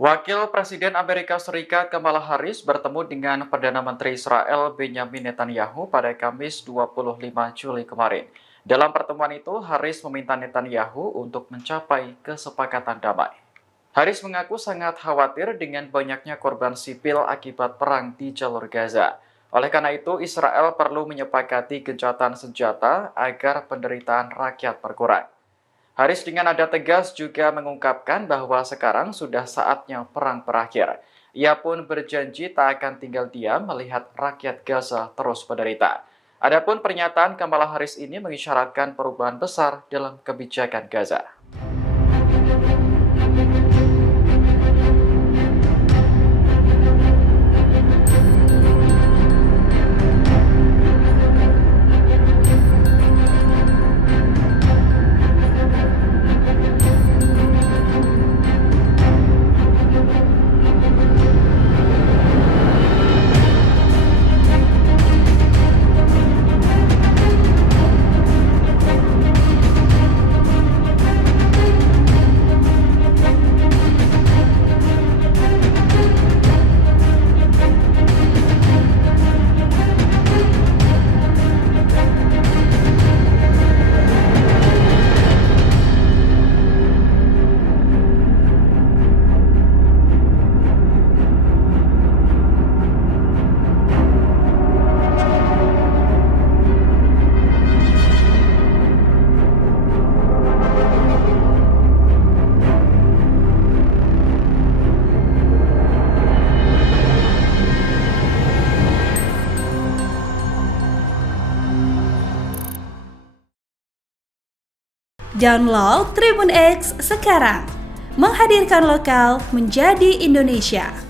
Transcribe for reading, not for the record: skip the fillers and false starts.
Wakil Presiden Amerika Serikat Kamala Harris bertemu dengan Perdana Menteri Israel Benjamin Netanyahu pada Kamis 25 Juli kemarin. Dalam pertemuan itu, Harris meminta Netanyahu untuk mencapai kesepakatan damai. Harris mengaku sangat khawatir dengan banyaknya korban sipil akibat perang di jalur Gaza. Oleh karena itu, Israel perlu menyepakati gencatan senjata agar penderitaan rakyat berkurang. Harris dengan nada tegas juga mengungkapkan bahwa sekarang sudah saatnya perang berakhir. Ia pun berjanji tak akan tinggal diam melihat rakyat Gaza terus menderita. Adapun pernyataan Kamala Harris ini mengisyaratkan perubahan besar dalam kebijakan Gaza. Download Tribun X sekarang, menghadirkan lokal menjadi Indonesia.